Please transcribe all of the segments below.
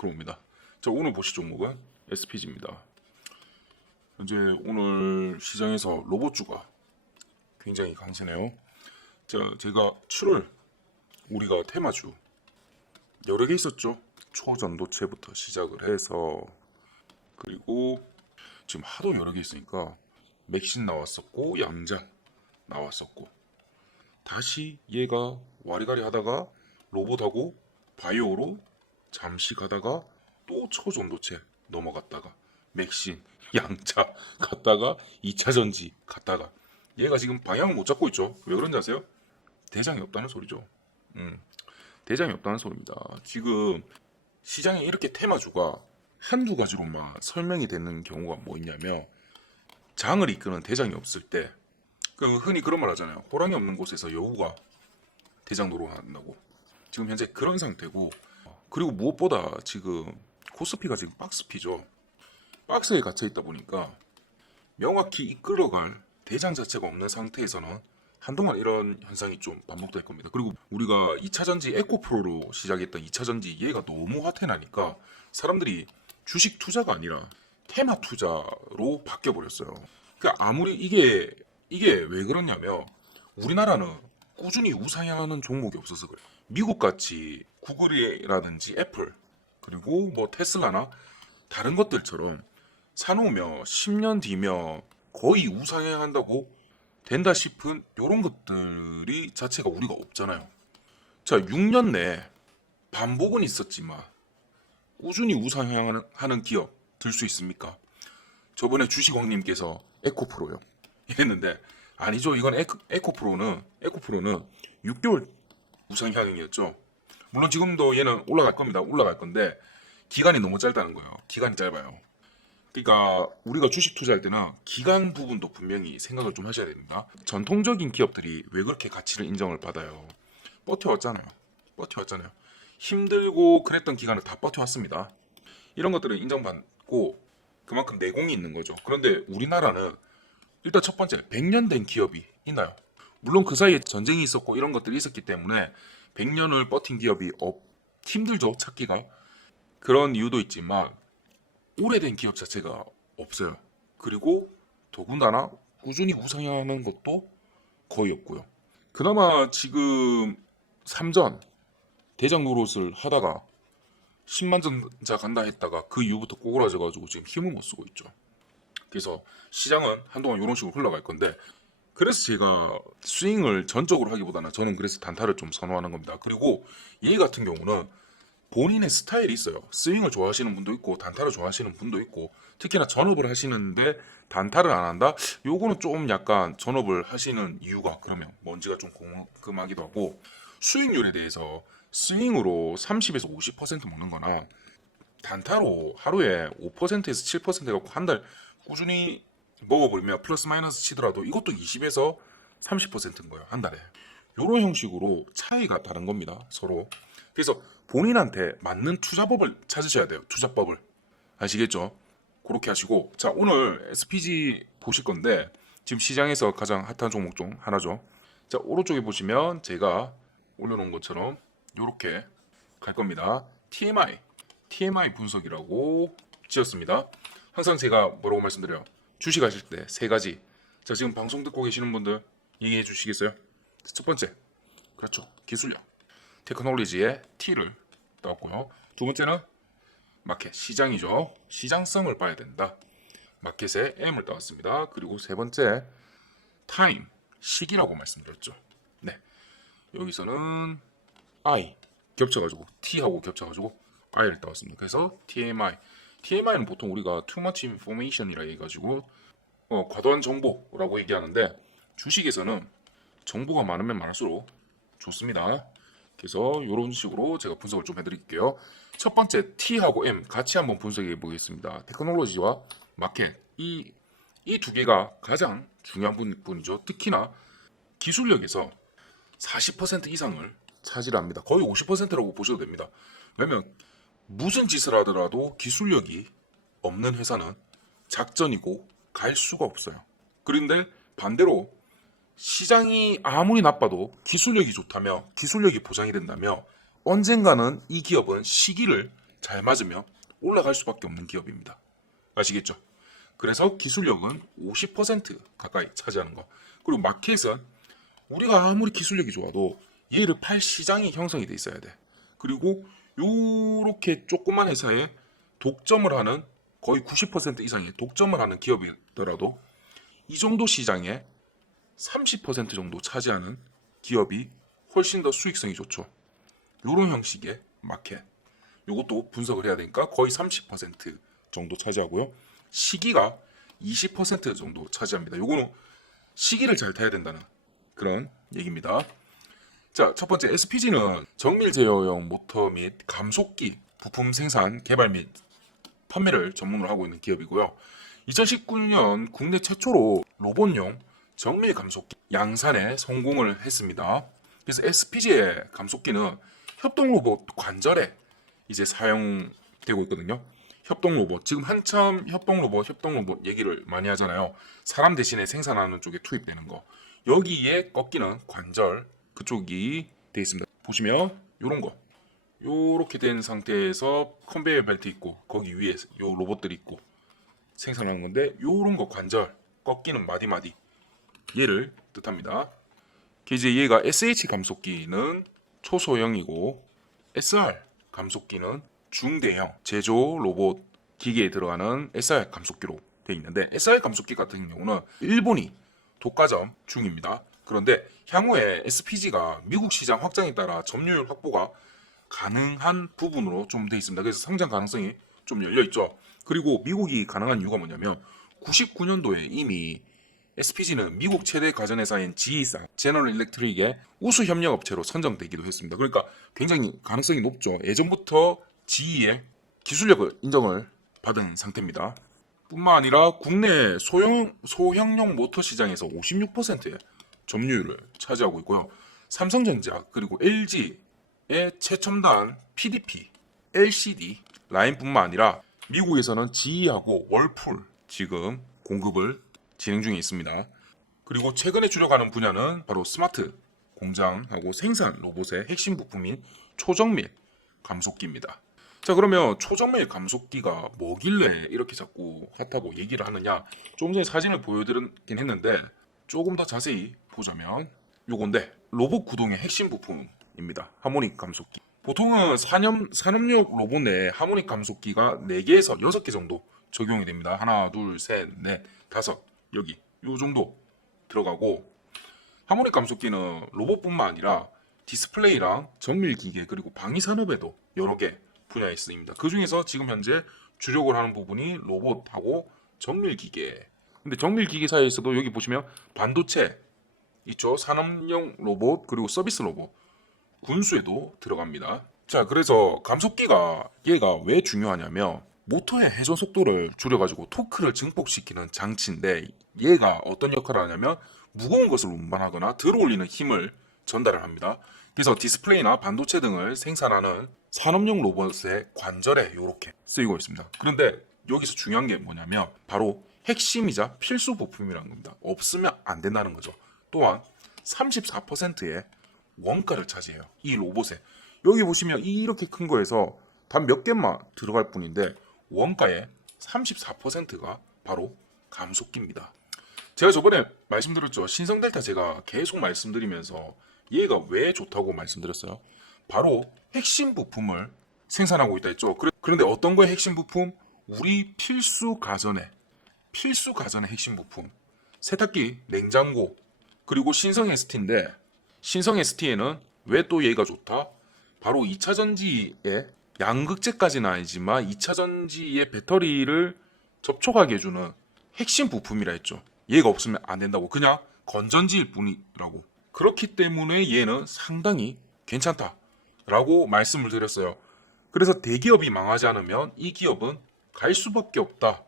매크로입니다. 자, 오늘 보실 종목은 SPG입니다. 현재 오늘 시장에서 로봇주가 굉장히 강세네요. 자, 제가 7월 우리가 테마주 여러 개 있었죠. 초전도체부터 시작을 해서 그리고 지금 하도 여러 개 있으니까 맥신 나왔었고 양장 나왔었고 다시 얘가 와리가리 하다가 로봇하고 바이오로 잠시 가다가 또 초전도체 넘어갔다가 맥신 양자 갔다가 2차 전지 갔다가 얘가 지금 방향을 못 잡고 있죠. 왜 그런지 아세요? 대장이 없다는 소리죠. 대장이 없다는 소리입니다. 지금 시장에 이렇게 테마주가 한두 가지로만 설명이 되는 경우가 뭐 있냐면 장을 이끄는 대장이 없을 때 흔히 그런 말 하잖아요. 호랑이 없는 곳에서 여우가 대장 노릇한다고. 지금 현재 그런 상태고 그리고 무엇보다 지금 코스피가 지금 박스피죠. 박스에 갇혀 있다 보니까 명확히 이끌어갈 대장 자체가 없는 상태에서는 한동안 이런 현상이 좀 반복될 겁니다. 그리고 우리가 2차전지 에코프로로 시작했던 2차전지 얘가 너무 핫해나니까 사람들이 주식 투자가 아니라 테마 투자로 바뀌어버렸어요. 그러니까 아무리 이게 왜 그러냐면 우리나라는 꾸준히 우상향하는 종목이 없어서 그래요. 미국같이 구글이라든지 애플 그리고 뭐 테슬라나 다른 것들처럼 사놓으면 10년 뒤면 거의 우상향한다고 된다 싶은 이런 것들이 자체가 우리가 없잖아요. 자, 6년 내에 반복은 있었지만 꾸준히 우상향하는 기업 들 수 있습니까? 저번에 주식왕님께서 에코프로요 이랬는데 아니죠. 이건 에코프로는 6개월 우상향이었죠. 물론 지금도 얘는 올라갈 겁니다. 올라갈 건데 기간이 너무 짧다는 거예요. 기간이 짧아요. 그러니까 우리가 주식 투자할 때는 기간 부분도 분명히 생각을 좀 하셔야 됩니다. 전통적인 기업들이 왜 그렇게 가치를 인정을 받아요? 버텨왔잖아요. 힘들고 그랬던 기간을 다 버텨왔습니다. 이런 것들은 인정받고 그만큼 내공이 있는 거죠. 그런데 우리나라는 일단 첫 번째 100년 된 기업이 있나요? 물론 그 사이에 전쟁이 있었고 이런 것들이 있었기 때문에 100년을 버틴 기업이 힘들죠. 찾기가. 그런 이유도 있지만 오래된 기업 자체가 없어요. 그리고 더군다나 꾸준히 우상향하는 것도 거의 없고요. 그나마 지금 삼전 대장 노릇을 하다가 10만 전자 간다 했다가 그 이후부터 꼬그라져가지고 지금 힘을 못 쓰고 있죠. 그래서 시장은 한동안 이런 식으로 흘러갈 건데 그래서 제가 스윙을 전적으로 하기보다는 저는 그래서 단타를 좀 선호하는 겁니다. 그리고 얘 같은 경우는 본인의 스타일이 있어요. 스윙을 좋아하시는 분도 있고 단타를 좋아하시는 분도 있고 특히나 전업을 하시는데 단타를 안 한다? 요거는 좀 약간 전업을 하시는 이유가 그러면 뭔지가 좀 궁금하기도 하고 수익률에 대해서 스윙으로 30에서 50% 먹는 거나 단타로 하루에 5%에서 7% 갖고 한 달 꾸준히 먹어버리면 플러스 마이너스 치더라도 이것도 20에서 30%인 거예요. 한 달에. 이런 형식으로 차이가 다른 겁니다. 서로. 그래서 본인한테 맞는 투자법을 찾으셔야 돼요. 투자법을. 아시겠죠? 그렇게 하시고 자, 오늘 SPG 보실 건데 지금 시장에서 가장 핫한 종목 중 하나죠. 자, 오른쪽에 보시면 제가 올려놓은 것처럼 이렇게 갈 겁니다. TMI 분석이라고 지었습니다. 항상 제가 뭐라고 말씀드려요? 주식하실 때 세 가지. 자, 지금 방송 듣고 계시는 분들 얘기해 주시겠어요? 첫 번째, 그렇죠. 기술력. 테크놀로지의 T를 떴고요. 두 번째는 마켓, 시장이죠. 시장성을 봐야 된다. 마켓에 M을 따왔습니다. 그리고 세 번째, 타임, 시기라고 말씀드렸죠. 네, 여기서는 I 겹쳐가지고 T하고 겹쳐가지고 I를 따왔습니다. 그래서 TMI는 보통 우리가 too much information이라 해가지고 과도한 정보라고 얘기하는데 주식에서는 정보가 많으면 많을수록 좋습니다. 그래서 이런 식으로 제가 분석을 좀 해드릴게요. 첫 번째 T하고 M 같이 한번 분석해 보겠습니다. 테크놀로지와 마켓 이 두 개가 가장 중요한 부분이죠. 특히나 기술력에서 40% 이상을 차지합니다. 거의 50%라고 보셔도 됩니다. 왜냐면 무슨 짓을 하더라도 기술력이 없는 회사는 작전이고 갈 수가 없어요. 그런데 반대로 시장이 아무리 나빠도 기술력이 좋다며 기술력이 보장이 된다며 언젠가는 이 기업은 시기를 잘 맞으면 올라갈 수밖에 없는 기업입니다. 아시겠죠? 그래서 기술력은 50% 가까이 차지하는 거. 그리고 마켓은 우리가 아무리 기술력이 좋아도 얘를 팔 시장이 형성이 돼 있어야 돼. 그리고 요렇게 조그만 회사에 독점을 하는 거의 90% 이상의 독점을 하는 기업이더라도 이 정도 시장에 30% 정도 차지하는 기업이 훨씬 더 수익성이 좋죠. 요런 형식의 마켓. 요것도 분석을 해야 되니까 거의 30% 정도 차지하고요. 시기가 20% 정도 차지합니다. 요거는 시기를 잘 타야 된다는 그런 얘기입니다. 자, 첫 번째 SPG는 정밀 제어용 모터 및 감속기 부품 생산, 개발 및 판매를 전문으로 하고 있는 기업이고요. 2019년 국내 최초로 로봇용 정밀 감속기 양산에 성공을 했습니다. 그래서 SPG의 감속기는 협동 로봇 관절에 이제 사용되고 있거든요. 협동 로봇, 지금 한참 협동 로봇 얘기를 많이 하잖아요. 사람 대신에 생산하는 쪽에 투입되는 거. 여기에 꺾이는 관절 그쪽이 돼 있습니다. 보시면 요런 거. 요렇게 된 상태에서 컨베이어 벨트 있고 거기 위에 요 로봇들이 있고 생산하는 건데 요런 거 관절 꺾이는 마디마디 얘를 뜻합니다. 이제 얘가 SH 감속기는 초소형이고 SR 감속기는 중대형 제조 로봇 기계에 들어가는 SR 감속기로 되어 있는데 SR 감속기 같은 경우는 일본이 독과점 중입니다. 그런데 향후에 SPG가 미국 시장 확장에 따라 점유율 확보가 가능한 부분으로 좀 되어 있습니다. 그래서 성장 가능성이 좀 열려 있죠. 그리고 미국이 가능한 이유가 뭐냐면 99년도에 이미 SPG는 미국 최대 가전회사인 GE사 제너럴 일렉트릭의 우수 협력 업체로 선정되기도 했습니다. 그러니까 굉장히 가능성이 높죠. 예전부터 GE의 기술력을 인정을 받은 상태입니다. 뿐만 아니라 국내 소형용 모터 시장에서 56%의 점유율을 차지하고 있고요. 삼성전자 그리고 LG의 최첨단 PDP, LCD 라인뿐만 아니라 미국에서는 GE하고 월풀 지금 공급을 진행 중에 있습니다. 그리고 최근에 주력하는 분야는 바로 스마트 공장하고 생산 로봇의 핵심 부품인 초정밀 감속기입니다. 자, 그러면 초정밀 감속기가 뭐길래 이렇게 자꾸 핫하고 얘기를 하느냐? 조금 전에 사진을 보여드리긴 했는데 조금 더 자세히 보자면 요건데 로봇 구동의 핵심 부품입니다. 하모닉 감속기. 보통은 산업용 로봇 내에 하모닉 감속기가 4개에서 6개 정도 적용이 됩니다. 하나, 둘, 셋, 넷, 다섯 여기 요 정도 들어가고 하모닉 감속기는 로봇뿐만 아니라 디스플레이랑 정밀 기계 그리고 방위 산업에도 여러 개 분야에 쓰입니다. 그 중에서 지금 현재 주력을 하는 부분이 로봇하고 정밀 기계. 근데 정밀 기계 사이에서도 여기 보시면 반도체 있죠. 산업용 로봇 그리고 서비스 로봇 군수에도 들어갑니다. 자, 그래서 감속기가 얘가 왜 중요하냐면 모터의 회전 속도를 줄여가지고 토크를 증폭시키는 장치인데 얘가 어떤 역할을 하냐면 무거운 것을 운반하거나 들어올리는 힘을 전달을 합니다. 그래서 디스플레이나 반도체 등을 생산하는 산업용 로봇의 관절에 이렇게 쓰이고 있습니다. 그런데 여기서 중요한 게 뭐냐면 바로 핵심이자 필수 부품이라는 겁니다. 없으면 안 된다는 거죠. 또한 34%의 원가를 차지해요. 이 로봇에. 여기 보시면 이렇게 큰 거에서 단 몇 개만 들어갈 뿐인데 원가의 34%가 바로 감속기입니다. 제가 저번에 말씀드렸죠. 신성델타 제가 계속 말씀드리면서 얘가 왜 좋다고 말씀드렸어요. 바로 핵심 부품을 생산하고 있다 했죠. 그런데 어떤 거의 핵심 부품? 우리 필수 가전의 핵심 부품. 세탁기, 냉장고, 그리고 신성 ST인데 신성 ST에는 왜 또 얘가 좋다? 바로 2차 전지의 양극재까지는 아니지만 2차 전지의 배터리를 접촉하게 해주는 핵심 부품이라 했죠. 얘가 없으면 안 된다고. 그냥 건전지일 뿐이라고. 그렇기 때문에 얘는 상당히 괜찮다라고 말씀을 드렸어요. 그래서 대기업이 망하지 않으면 이 기업은 갈 수밖에 없다.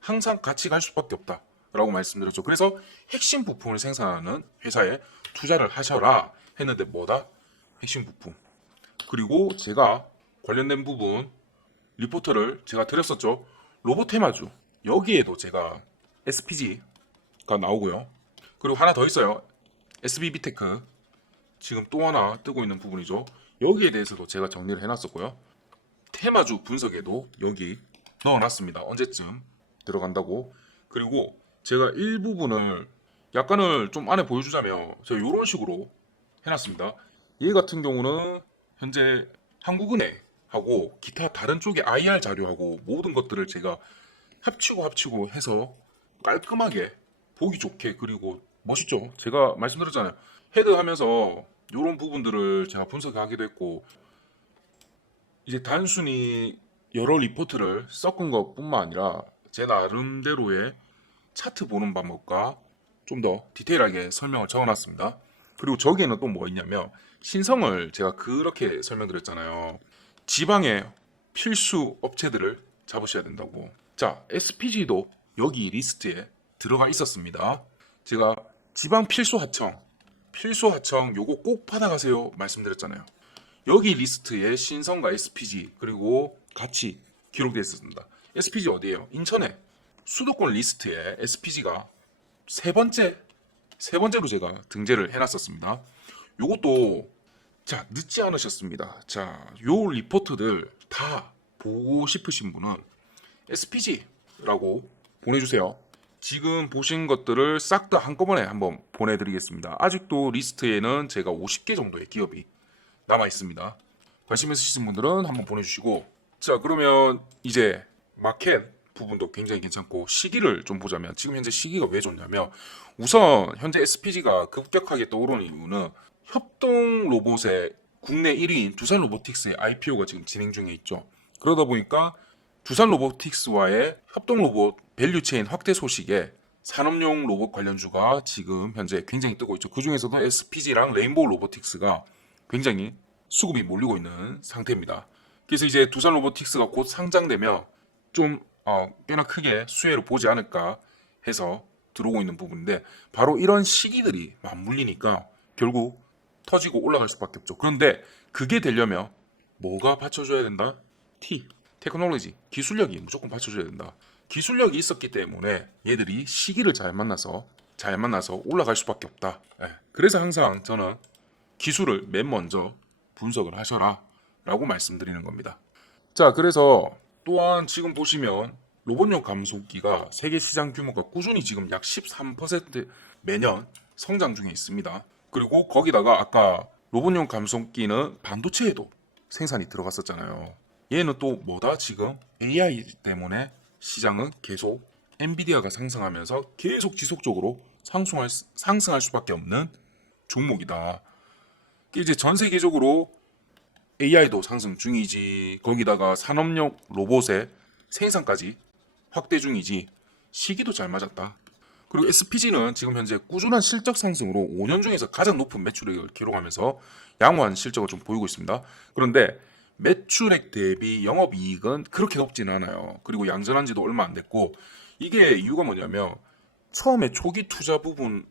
항상 같이 갈 수밖에 없다라고 말씀드렸죠. 그래서 핵심 부품을 생산하는 회사에 투자를 하셔라 했는데 뭐다? 핵심 부품. 그리고 제가 관련된 부분 리포터를 제가 드렸었죠. 로봇 테마주 여기에도 제가 SPG가 나오고요. 그리고 하나 더 있어요. SBB테크 지금 또 하나 뜨고 있는 부분이죠. 여기에 대해서도 제가 정리를 해놨었고요. 테마주 분석에도 여기 넣어놨습니다. 언제쯤 들어간다고. 그리고 제가 일부분을 약간을 좀 안에 보여주자면 제가 이런 식으로 해놨습니다. 얘 같은 경우는 현재 한국은행하고 기타 다른 쪽의 IR 자료하고 모든 것들을 제가 합치고 해서 깔끔하게 보기 좋게, 그리고 멋있죠. 제가 말씀드렸잖아요. 헤드하면서 이런 부분들을 제가 분석하기도 했고, 이제 단순히 여러 리포트를 섞은 것뿐만 아니라 제 나름대로의 차트 보는 방법과 좀 더 디테일하게 설명을 적어놨습니다. 그리고 저기에는 또 뭐 있냐면 신성을 제가 그렇게 설명드렸잖아요. 지방의 필수 업체들을 잡으셔야 된다고. 자, SPG도 여기 리스트에 들어가 있었습니다. 제가 지방 필수 하청 요거 꼭 받아가세요 말씀드렸잖아요. 여기 리스트에 신성과 SPG 그리고 같이 기록되어 있었습니다. SPG 어디예요? 인천에 수도권 리스트에 SPG가 세 번째로 제가 등재를 해놨었습니다. 요것도 자 늦지 않으셨습니다. 자, 요 리포트들 다 보고 싶으신 분은 SPG라고 보내주세요. 지금 보신 것들을 싹 다 한꺼번에 한번 보내드리겠습니다. 아직도 리스트에는 제가 50개 정도의 기업이 남아 있습니다. 관심 있으신 분들은 한번 보내주시고, 자 그러면 이제 마켓 부분도 굉장히 괜찮고 시기를 좀 보자면 지금 현재 시기가 왜 좋냐면 우선 현재 SPG가 급격하게 떠오르는 이유는 협동 로봇의 국내 1위인 두산 로보틱스의 IPO가 지금 진행 중에 있죠. 그러다 보니까 두산 로보틱스와의 협동 로봇 밸류체인 확대 소식에 산업용 로봇 관련주가 지금 현재 굉장히 뜨고 있죠. 그 중에서도 SPG랑 레인보우 로보틱스가 굉장히 수급이 몰리고 있는 상태입니다. 그래서 이제 두산 로보틱스가 곧 상장되면 좀 꽤나 크게 수혜를 보지 않을까 해서 들어오고 있는 부분인데, 바로 이런 시기들이 맞물리니까 결국 터지고 올라갈 수밖에 없죠. 그런데 그게 되려면 뭐가 받쳐줘야 된다? 테크놀로지, 기술력이 무조건 받쳐줘야 된다. 기술력이 있었기 때문에 얘들이 시기를 잘 만나서 올라갈 수밖에 없다. 그래서 항상 저는 기술을 맨 먼저 분석을 하셔라 라고 말씀드리는 겁니다. 자, 그래서 또한 지금 보시면 로봇용 감속기가 세계 시장 규모가 꾸준히 지금 약 13% 매년 성장 중에 있습니다. 그리고 거기다가 아까 로봇용 감속기는 반도체에도 생산이 들어갔었잖아요. 얘는 또 뭐다? 지금 AI 때문에 시장은 계속 엔비디아가 상승하면서 계속 지속적으로 상승할 수밖에 없는 종목이다. 이제 전 세계적으로 AI도 상승 중이지, 거기다가 산업용 로봇의 생산까지 확대 중이지, 시기도 잘 맞았다. 그리고 SPG는 지금 현재 꾸준한 실적 상승으로 5년 중에서 가장 높은 매출액을 기록하면서 양호한 실적을 좀 보이고 있습니다. 그런데 매출액 대비 영업이익은 그렇게 높지는 않아요. 그리고 양전한 지도 얼마 안 됐고, 이게 이유가 뭐냐면 처음에 초기 투자 부분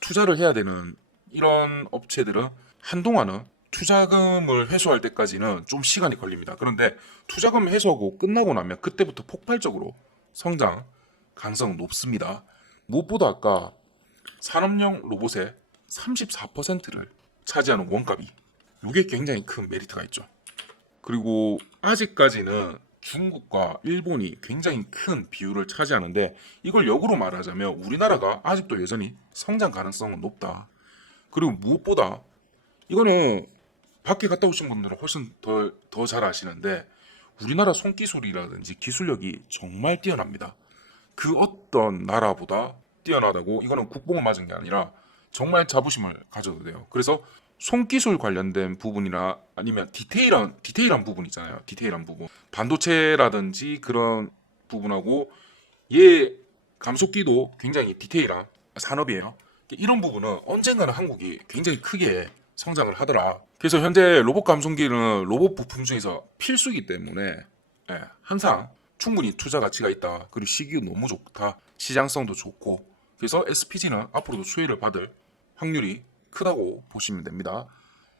투자를 해야 되는 이런 업체들은 한동안은 투자금을 회수할 때까지는 좀 시간이 걸립니다. 그런데 투자금 회수하고 끝나고 나면 그때부터 폭발적으로 성장 가능성은 높습니다. 무엇보다 아까 산업용 로봇의 34%를 차지하는 원가비, 이게 굉장히 큰 메리트가 있죠. 그리고 아직까지는 중국과 일본이 굉장히 큰 비율을 차지하는데, 이걸 역으로 말하자면 우리나라가 아직도 여전히 성장 가능성은 높다. 그리고 무엇보다 이거는 밖에 갔다 오신 분들은 훨씬 더 잘 아시는데 우리나라 손기술이라든지 기술력이 정말 뛰어납니다. 그 어떤 나라보다 뛰어나다고, 이거는 국뽕을 맞은 게 아니라 정말 자부심을 가져도 돼요. 그래서 손기술 관련된 부분이나 아니면 디테일한 부분 있잖아요. 디테일한 부분. 반도체라든지 그런 부분하고 얘 감속기도 굉장히 디테일한 산업이에요. 이런 부분은 언젠가는 한국이 굉장히 크게 성장을 하더라. 그래서 현재 로봇 감속기는 로봇 부품 중에서 필수이기 때문에 항상 충분히 투자 가치가 있다. 그리고 시기가 너무 좋다. 시장성도 좋고. 그래서 SPG는 앞으로도 수혜를 받을 확률이 크다고 보시면 됩니다.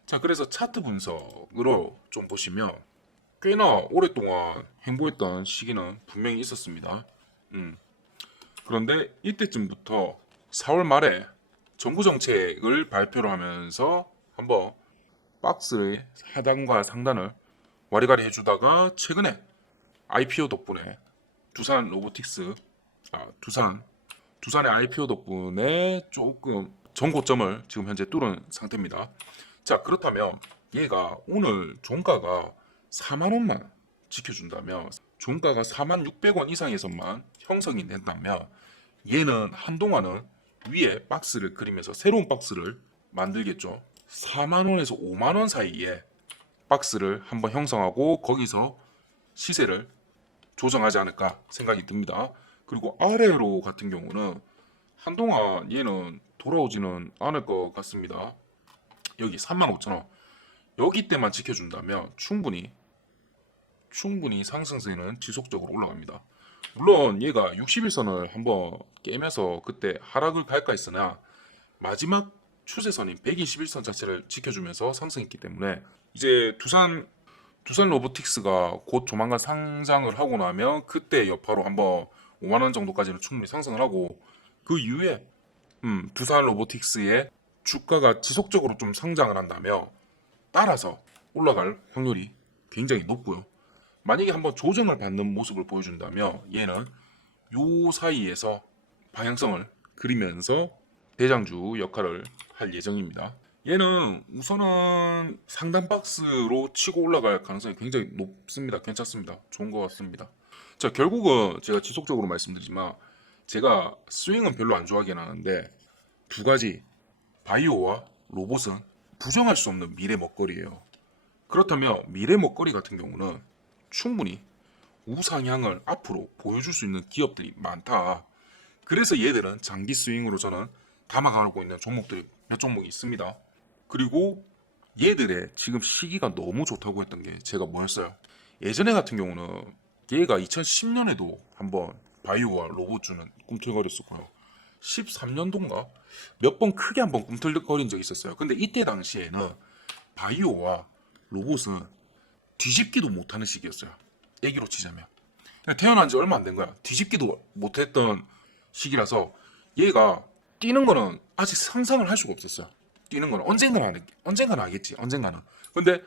자, 그래서 차트 분석으로 좀 보시면 꽤나 오랫동안 행보했던 시기는 분명히 있었습니다. 그런데 이때쯤부터 4월 말에 정부 정책을 발표를 하면서 한번 박스의 하단과 상단을 와리가리 해주다가 최근에 IPO 덕분에 두산 로보틱스 두산의 IPO 덕분에 조금 전고점을 지금 현재 뚫은 상태입니다. 자, 그렇다면 얘가 오늘 종가가 4만 원만 지켜준다면, 종가가 4만 600원 이상에서만 형성이 된다면 얘는 한동안은 위에 박스를 그리면서 새로운 박스를 만들겠죠. 4만 원에서 5만 원 사이에 박스를 한번 형성하고 거기서 시세를 조정하지 않을까 생각이 듭니다. 그리고 아래로 같은 경우는 한동안 얘는 돌아오지는 않을 것 같습니다. 여기 35,000원 여기 때만 지켜준다면 충분히 상승세는 지속적으로 올라갑니다. 물론 얘가 60일선을 한번 깨면서 그때 하락을 갈까 했으나 마지막 추세선인 121선 자체를 지켜주면서 상승했기 때문에 이제 두산 로보틱스가 곧 조만간 상장을 하고 나면 그때 여파로 한번 5만 원 정도까지는 충분히 상승을 하고, 그 이후에 두산 로보틱스의 주가가 지속적으로 좀 상장을 한다면 따라서 올라갈 확률이 굉장히 높고요. 만약에 한번 조정을 받는 모습을 보여준다면 얘는 요 사이에서 방향성을 그리면서 대장주 역할을 할 예정입니다. 얘는 우선은 상단 박스로 치고 올라갈 가능성이 굉장히 높습니다. 괜찮습니다. 좋은 것 같습니다. 자, 결국은 제가 지속적으로 말씀드리지만 제가 스윙은 별로 안 좋아하긴 하는데 두 가지, 바이오와 로봇은 부정할 수 없는 미래 먹거리예요. 그렇다면 미래 먹거리 같은 경우는 충분히 우상향을 앞으로 보여줄 수 있는 기업들이 많다. 그래서 얘들은 장기 스윙으로 저는 담아가고 있는 종목들이 몇 종목이 있습니다. 그리고 얘들의 지금 시기가 너무 좋다고 했던 게 제가 뭐였어요? 예전에 같은 경우는 얘가 2010년에도 한번 바이오와 로봇주는 꿈틀거렸었고요. 13년도인가 몇 번 크게 한번 꿈틀거린 적이 있었어요. 근데 이때 당시에는 바이오와 로봇은 뒤집기도 못하는 시기였어요. 얘기로 치자면 태어난 지 얼마 안 된 거야. 뒤집기도 못했던 시기라서 얘가 뛰는 거는 아직 상상을 할 수가 없었어요. 뛰는 거는 언젠가는 하겠지. 언젠가는. 근데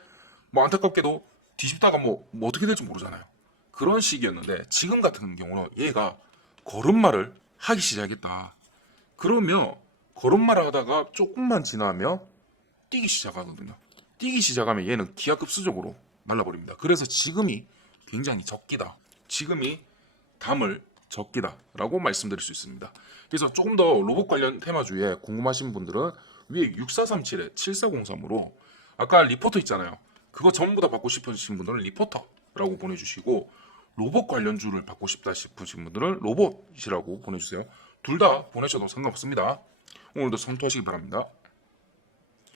뭐 안타깝게도 뒤집다가 뭐 어떻게 될지 모르잖아요. 그런 시기였는데 지금 같은 경우는 얘가 걸음마를 하기 시작했다. 그러면 걸음마를 하다가 조금만 지나면 뛰기 시작하거든요. 뛰기 시작하면 얘는 기하급수적으로 말라버립니다. 그래서 지금이 굉장히 적기다. 지금이 담을 적기다라고 말씀드릴 수 있습니다. 그래서 조금 더 로봇 관련 테마주에 궁금하신 분들은 위에 6437에 7403으로 아까 리포터 있잖아요. 그거 전부 다 받고 싶으신 분들은 리포터라고 보내주시고, 로봇 관련주를 받고 싶다 싶으신 분들은 로봇이라고 보내주세요. 둘 다 보내셔도 상관없습니다. 오늘도 성투하시기 바랍니다.